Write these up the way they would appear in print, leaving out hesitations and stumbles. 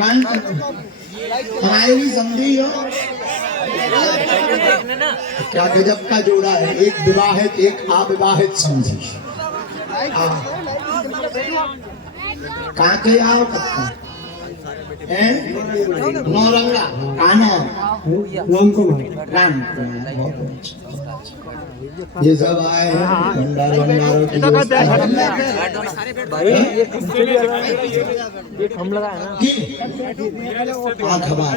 हमारे भी समझी हो क्या गजब का जोड़ा है, एक विवाहित एक अविवाहित समझी। कहाँ के आओ पक्का नौरंगा काना राम कुमार बहुत अच्छा। ये सब आए हैं भंडार भंडारों की हम लगा है ना खबर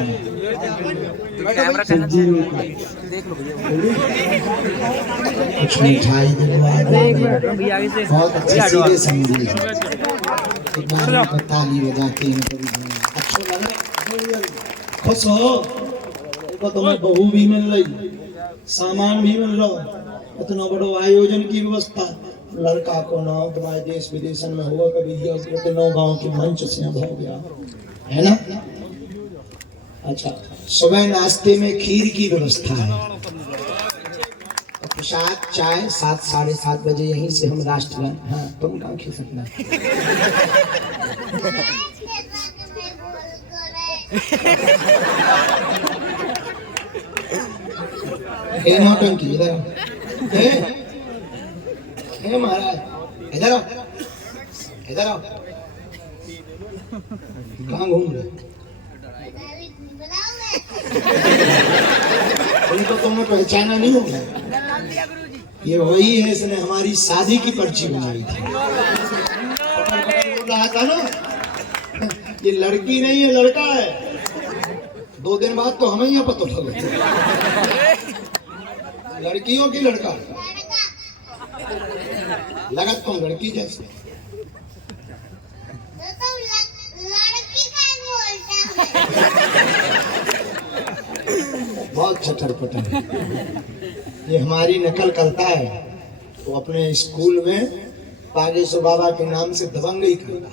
कुछ मिठाई दिलवा बहुत अच्छे सीधे समझे। एक बार उनको ताली बजाते हैं अच्छा लगा खुश हो देखो तुम्हें बहू भी मिल रही सामान भी मिल रहा इतना बड़ो आयोजन की व्यवस्था लड़का को नाम तुम्हारे देश विदेश में होगा कभी नौ गांव के मंच से हो गया है ना। अच्छा सुबह नाश्ते में खीर की व्यवस्था है प्रसाद चाय 7 साढ़े 7 बजे यहीं से हम राष्ट्रगान। हाँ तुम कहाँ खी सकना नौटंकी इधर महाराज इधर आओ इधर आओ कहाँ घूम रहे उनको तुम्हें पहचाना नहीं होगा ये वही है इसने हमारी शादी की पर्ची बनाई थी रहा था ना ये लड़की नहीं है लड़का है 2 दिन बाद तो हमें यहाँ पता चला लड़की हो कि लड़का लगा तो लड़की जैसे बहुत छटरपटर ये हमारी नकल करता है वो अपने स्कूल में बागेश्वर बाबा के नाम से दबंग ही करता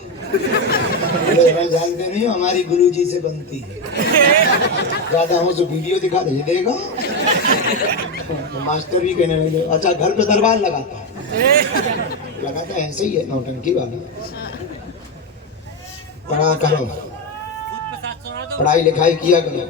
है जानते नहीं हो हमारी गुरुजी से बनती है ज्यादा हो तो वीडियो दिखा देगा तो मास्टर भी कहने लगे अच्छा घर पे दरबार लगाता है ऐसे ही है नौटंकी वाला। पढ़ा करो पढ़ाई लिखाई किया करो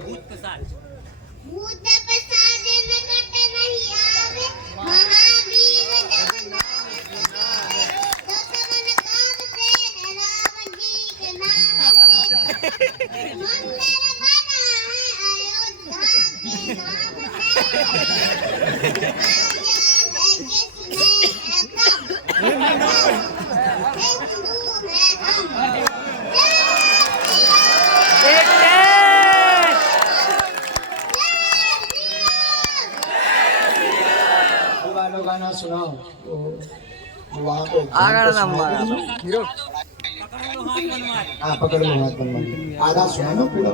गाना सुनाओ तो वहाँ पे हाँ पकड़ लो हाथ बनवा आधा सुना लो पूरा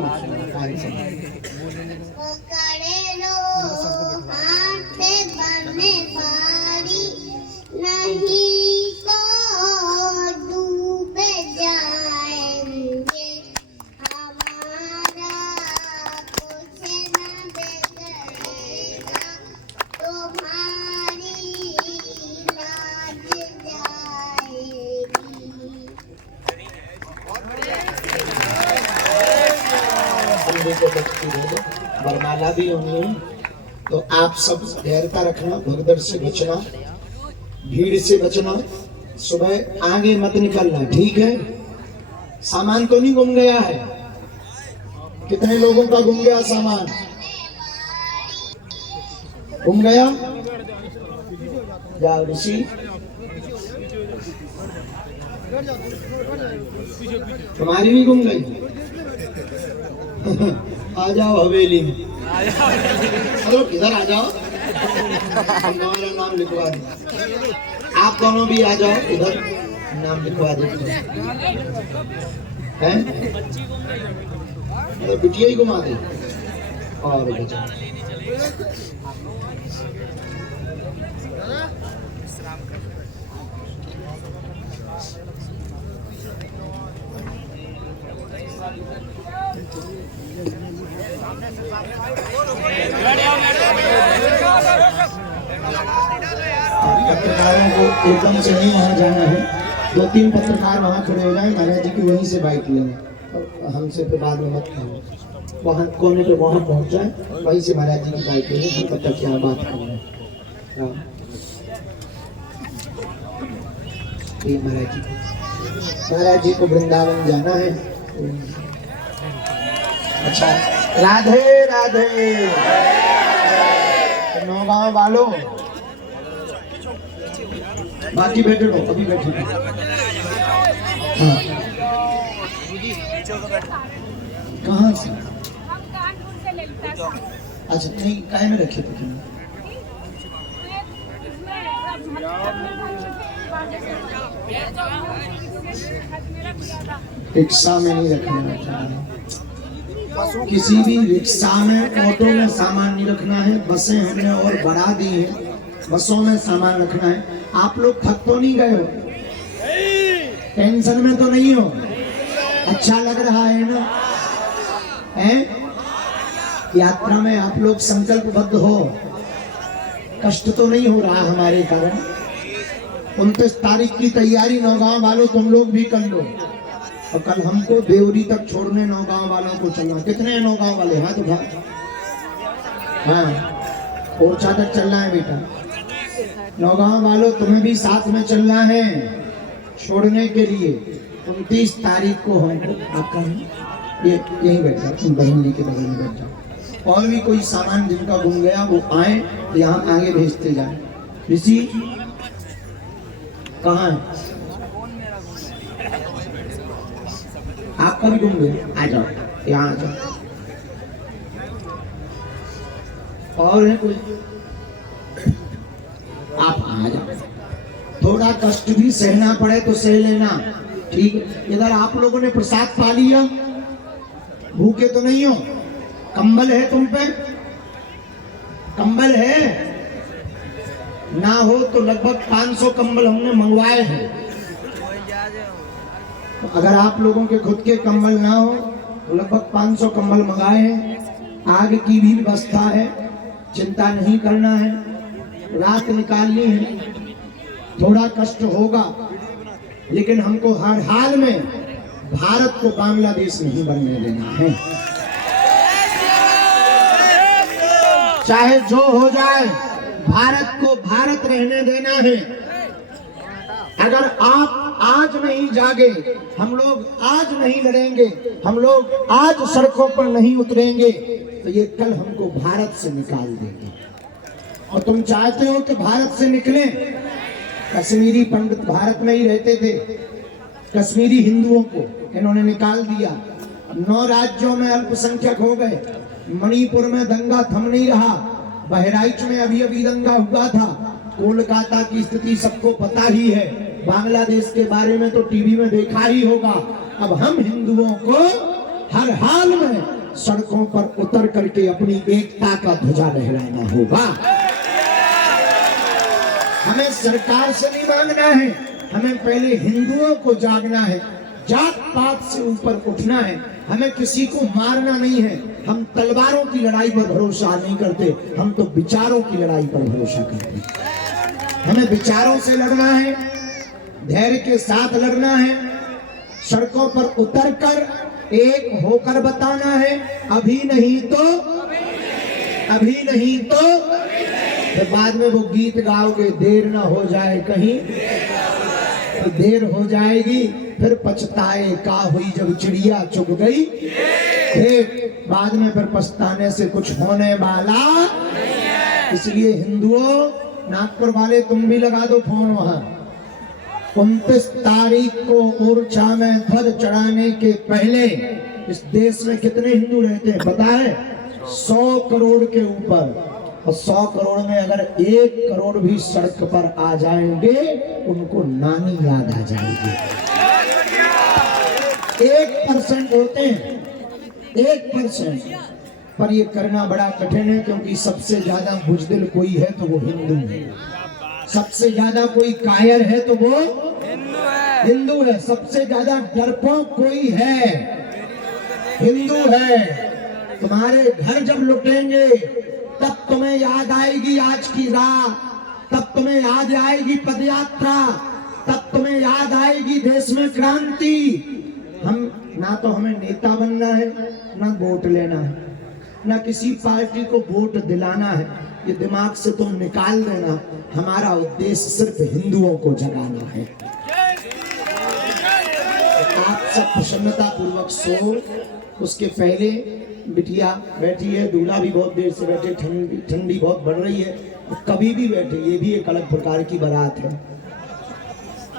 बरमाला भी होनी है तो आप सब धैर्यता रखना भगदड़ से बचना भीड़ से बचना सुबह आगे मत निकलना ठीक है। सामान तो नहीं गुम गया है कितने लोगों का गुम गया सामान गुम गया या ऋषि तुम्हारी भी गुम गई आ जाओ हवेली में चलो किधर आ जाओ तुम्हारा नाम लिखवा दे आप दोनों भी आ जाओ इधर नाम लिखवा देते हैं बिटिया ही घुमा दे और बचा पत्रकारों को एकदम से नहीं वहां जाना है 2-3 पत्रकार वहां खड़े हो जाए महाराज जी की वहीं से बाइक लेंगे हमसे पे बाद में मत करो, वहाँ कोने पे वहाँ पहुँच जाए, वहीं से महाराज जी की बाइक है, हम तब तक यहाँ बात कर रहे हैं। महाराज जी को वृंदावन जाना है। अच्छा, राधे राधे। नौगांव वालों बाकी बैठे रहो, अभी बैठे रहो। हाँ। कहाँ से? अच्छा, नहीं काय में रखे थे? रिक्शा में नहीं रखना, किसी भी रिक्शा में, ऑटो में सामान नहीं रखना है। बसें हमने और बढ़ा दी हैं, बसों में सामान रखना है। आप लोग थक तो नहीं गए हो? टेंशन में तो नहीं हो? अच्छा लग रहा है ना? हैं? यात्रा में आप लोग संकल्पबद्ध हो, कष्ट तो नहीं हो रहा हमारे कारण। 29 तारीख की तैयारी नौगांव वालों तुम लोग भी कर लो, और कल हमको देवरी तक छोड़ने नौगांव वालों को चलना। कितने हैं नौगांव वाले? हाथ उठा। हाँ, ओरछा तक चलना है बेटा। नौगांव वालों तुम्हें भी साथ में चलना है छोड़ने के लिए। 29 तारीख को हमको आपका यही बैठा, बहन जी के बगल में बैठा। और भी कोई सामान जिनका गुम गया वो आए, यहाँ आगे भेजते जाए। ऋषि कहाँ है? आपका भी गुम गया, आ जाओ, यहाँ आ जाओ। और है कोई? आप आ जाओ। थोड़ा कष्ट भी सहना पड़े तो सह लेना, ठीक है? इधर आप लोगों ने प्रसाद पा लिया, भूखे तो नहीं हो? कंबल है तुम पे? कंबल है ना? हो तो लगभग 500 कंबल हमने मंगवाए हैं। तो अगर आप लोगों के खुद के कंबल ना हो तो लगभग 500 कंबल मंगाए हैं। आग की भी व्यवस्था है, चिंता नहीं करना है। रात निकालनी है, थोड़ा कष्ट होगा, लेकिन हमको हर हाल में भारत को बांग्लादेश नहीं बनने देना है। चाहे जो हो जाए, भारत को भारत रहने देना है। अगर आप आज नहीं जागे, हम लोग आज नहीं लड़ेंगे, हम लोग आज सड़कों पर नहीं उतरेंगे, तो ये कल हमको भारत से निकाल देंगे। और तुम चाहते हो कि भारत से निकलें? कश्मीरी पंडित भारत में ही रहते थे, कश्मीरी हिंदुओं को इन्होंने निकाल दिया। 9 राज्यों में अल्पसंख्यक हो गए। मणिपुर में दंगा थम नहीं रहा, बहराइच में अभी अभी दंगा हुआ था, कोलकाता की स्थिति सबको पता ही है, बांग्लादेश के बारे में तो टीवी में देखा ही होगा। अब हम हिंदुओं को हर हाल में सड़कों पर उतर करके अपनी एकता का ध्वजा लहराना होगा। हमें सरकार से नहीं मांगना है, हमें पहले हिंदुओं को जागना है, जात पात से ऊपर उठना है। हमें किसी को मारना नहीं है, हम तलवारों की लड़ाई पर भरोसा नहीं करते, हम तो विचारों की लड़ाई पर भरोसा करते हैं। हमें विचारों से लड़ना है, धैर्य के साथ लड़ना है, सड़कों पर उतरकर एक होकर बताना है, अभी नहीं तो फिर बाद में वो गीत गाओगे, देर ना हो जाए कहीं तो देर हो जाएगी, फिर पछताए का हुई जब चिड़िया चुग गई, फिर बाद में फिर पछताने से कुछ होने वाला। इसलिए हिंदुओं, नागपुर वाले तुम भी लगा दो फोन वहां। 29 तारीख को ओरछा में ध्वज चढ़ाने के पहले इस देश में कितने हिंदू रहते हैं पता है? 100 करोड़ के ऊपर। और 100 करोड़ में अगर 1 करोड़ भी सड़क पर आ जाएंगे, उनको नानी याद आ जाएगी। 1% होते हैं, 1%। पर ये करना बड़ा कठिन है, क्योंकि सबसे ज्यादा बुजदिल कोई है तो वो हिंदू है, सबसे ज्यादा कोई कायर है तो वो हिंदू है, सबसे ज्यादा डरपोक कोई है हिंदू है। तुम्हारे घर जब लुटेंगे तब तुम्हें याद आएगी आज की रात, तब तुम्हें याद आएगी पदयात्रा, तब तुम्हें याद आएगी देश में क्रांति। हम ना तो हमें नेता बनना है, ना वोट लेना है, ना किसी पार्टी को वोट दिलाना है। ये दिमाग से तुम निकाल देना। हमारा उद्देश्य सिर्फ हिंदुओं को जगाना है। आप सब प्रसन्नता पूर्वक सो। उसके पहले बिटिया बैठी है, दूल्हा भी बहुत देर से बैठे, ठंडी बहुत बढ़ रही है, कभी भी बैठे। ये भी एक अलग प्रकार की बारात है,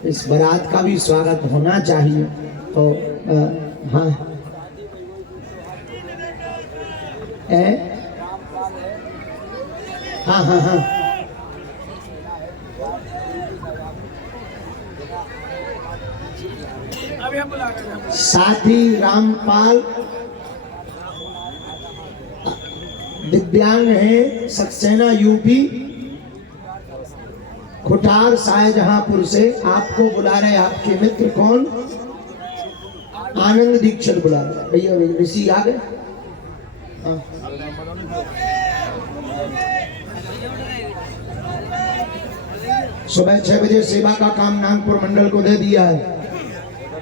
इस बारात का भी स्वागत होना चाहिए। तो हाँ हाँ हाँ हाँ साथी रामपाल दिव्यांग है, सक्सेना यूपी खुटार शाहजहांपुर से आपको बुला रहे। आपके मित्र कौन? आनंद दीक्षित बुला रहे। भैया ऋषि आ गए। सुबह 6 बजे सेवा का काम नागपुर मंडल को दे दिया है।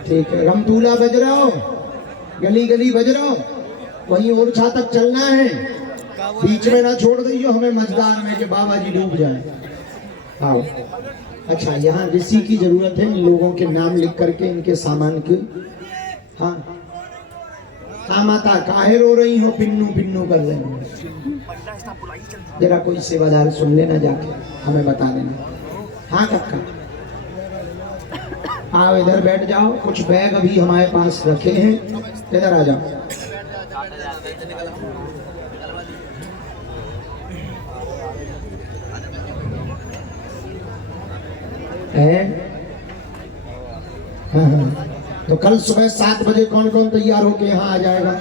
ठीक है, रमतूला बज रहा हो, गली गली बज रहा हो, वहीं ओरछा तक चलना है। बीच में ना छोड़ दीजिए हमें मजदार में कि बाबा जी डूब जाए। आओ। अच्छा, यहाँ ऋषि की जरूरत है। इन लोगों के नाम लिख करके इनके सामान की। हाँ हाँ माता, काहे रो रही हो? पिन्नू पिन्नू कर लेंगे। जरा कोई सेवादार सुन लेना, जाके हमें बता देना। हाँ कक्का, आओ इधर बैठ जाओ। कुछ बैग अभी हमारे पास रखे हैं, इधर आ जाओ। हाँ हाँ, तो कल सुबह 7 बजे कौन कौन तैयार होके यहाँ आ जाएगा?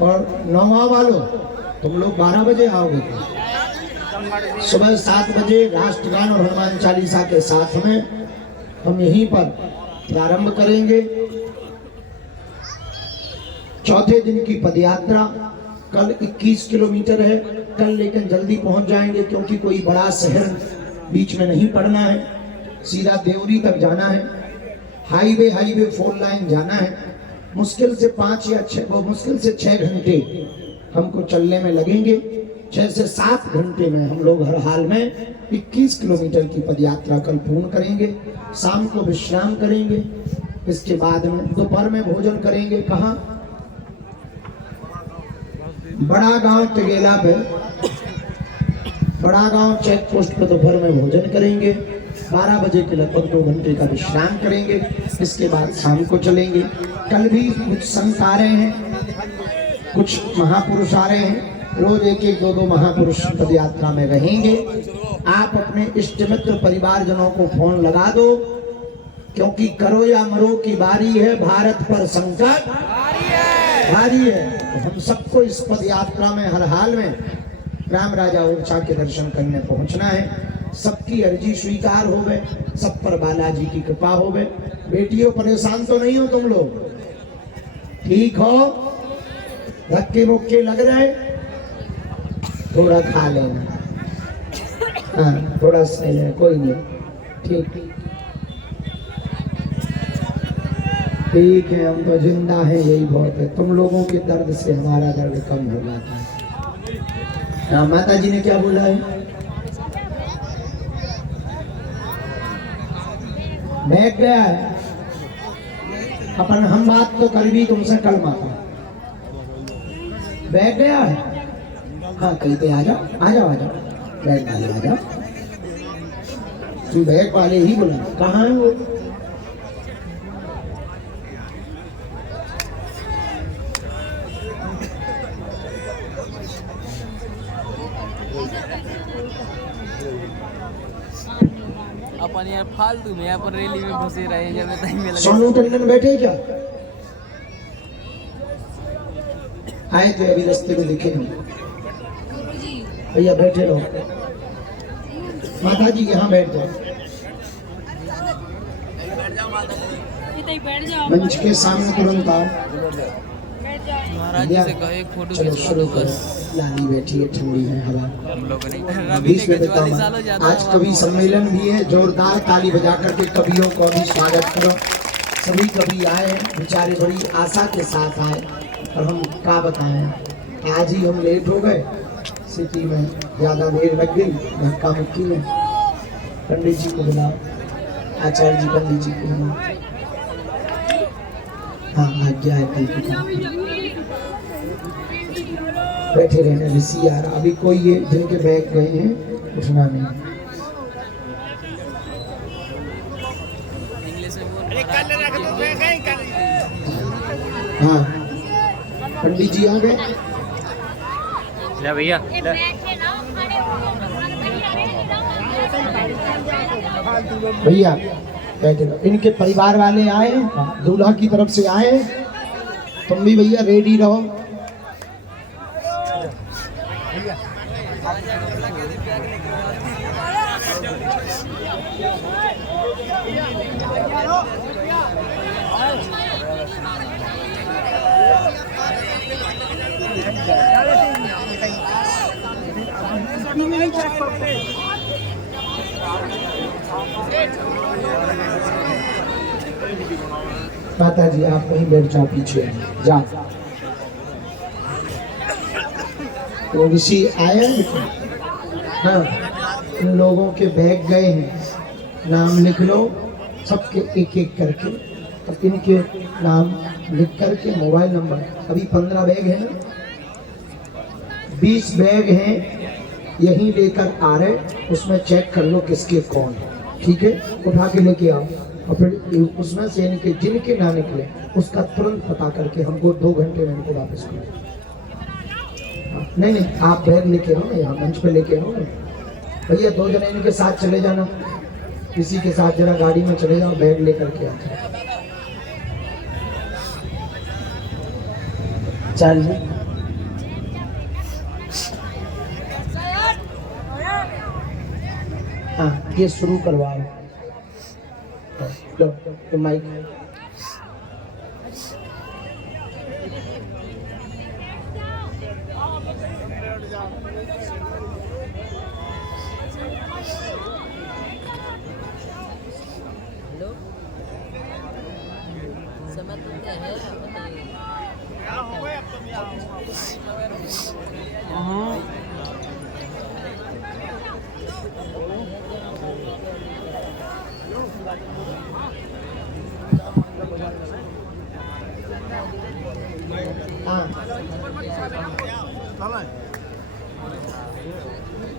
और नौवा वालों, तुम लोग 12 बजे आओगे। सुबह 7 बजे राष्ट्रगान और हनुमान चालीसा के साथ में हम यहीं पर प्रारंभ करेंगे। चौथे दिन की पदयात्रा कल 21 किलोमीटर है। कल लेकिन जल्दी पहुंच जाएंगे, क्योंकि कोई बड़ा शहर बीच में नहीं पड़ना है, सीधा देवरी तक जाना है। हाईवे 4 लाइन जाना है। मुश्किल से 5 या 6 घंटे हमको चलने में लगेंगे। 6 से 7 घंटे में हम लोग हर हाल में 21 किलोमीटर की पदयात्रा कल पूर्ण करेंगे। शाम को विश्राम करेंगे। इसके बाद में दोपहर में भोजन करेंगे। कहाँ? बड़ा गांव टिगेला पे, बड़ा गांव चेक पोस्ट पर दोपहर में भोजन करेंगे। 12 बजे के लगभग 2 घंटे का विश्राम करेंगे। इसके बाद शाम को चलेंगे। कल भी कुछ संत आ रहे हैं, कुछ महापुरुष आ रहे हैं। रोज 1-2 महापुरुष पदयात्रा में रहेंगे। आप अपने इष्ट मित्र परिवारजनों को फोन लगा दो, क्योंकि करो या मरो की बारी है। भारत पर संकट भारी है। हम सबको इस पदयात्रा में हर हाल में राम राजा ओरछा के दर्शन करने पहुंचना है। सबकी अर्जी स्वीकार हो गए, सब पर बालाजी की कृपा हो गए। बेटियों, परेशान तो नहीं हो तुम लोग? ठीक हो? धक्के मुक्के लग रहे? थोड़ा खा लेना, हाँ थोड़ा सही है, कोई नहीं। ठीक ठीक है, हम तो जिंदा हैं, यही बहुत है। तुम लोगों के दर्द से हमारा दर्द कम हो जाता है। हाँ, माता जी ने क्या बोला है? बैठ गया है अपन। हम बात तो कर भी तुमसे कल माता। बैठ गया है। हाँ कहते आ जाओ आ जाओ आ जाओ, बैग वाले आ जाओ। तुम बैग वाले ही बोला, कहाँ है वो? अपन यार फालतू में यहाँ पर रैली में घुसे रहे। जब सोनू टंडन बैठे क्या? आए थे अभी रास्ते में, दिखे हम। भैया बैठे रहो। माता जी यहाँ बैठ जाओ। मंच के सामने तुरंत आओ। महाराज जी से कहे एक फोटो चलो शुरू करो। लाली बैठी है, ठंडी है हवा। बीच में बताओ, आज कवि सम्मेलन भी है। जोरदार ताली बजा करके कवियों को भी स्वागत करो। सभी कभी आए बेचारे बड़ी आशा के साथ आए, और हम क्या बताएं आज ही हम लेट हो गए, सिटी में ज़्यादा देर लग गई, धक्का मुक्की में। पंडित जी को बुला, आचार्य जी पंडित जी को बुला। हाँ आज्ञा है कल की। बैठे रहने ऋषि यार, अभी कोई ये जिनके बैग गए हैं उठना नहीं। हाँ पंडित जी आ गए भैया। भैया बैठे रहो। इनके परिवार वाले आए, दूल्हा की तरफ से आए, तुम भी भैया रेडी रहो। माता जी आप वहीं बैठ जाओ, पीछे जाओ। तो ऋषि आए हैं। हाँ इन लोगों के बैग गए हैं, नाम लिख लो सबके एक एक करके, और इनके नाम लिख करके मोबाइल नंबर। अभी 15 बैग है ना, 20 बैग हैं यहीं लेकर आ रहे, उसमें चेक कर लो किसके कौन है, ठीक है? उठा के लेके आओ, और फिर उसमें से इनके जिनके ना निकले उसका तुरंत पता करके हमको 2 घंटे में इनको वापस करो। नहीं नहीं आप बैग लेके आओ ना, यहाँ मंच पे लेके आओ ना भैया। 2 जने इनके साथ चले जाना, किसी के साथ जरा गाड़ी में चले जाओ, बैग लेकर के आते। चलिए हाँ ये शुरू करवाओ। लो तो माइक समय तो क्या है बताइए।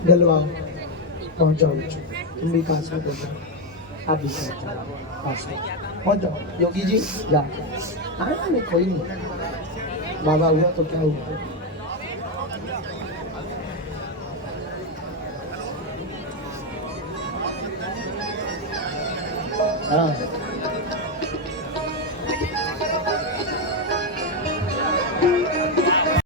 गलवाओ पहुंचाओ, तुम भी पास में पहुंचो, आप भी पास में पहुंच जाओ। योगी जी जा, हाँ नहीं कोई नहीं, बाबा हुआ तो क्या हुआ। हाँ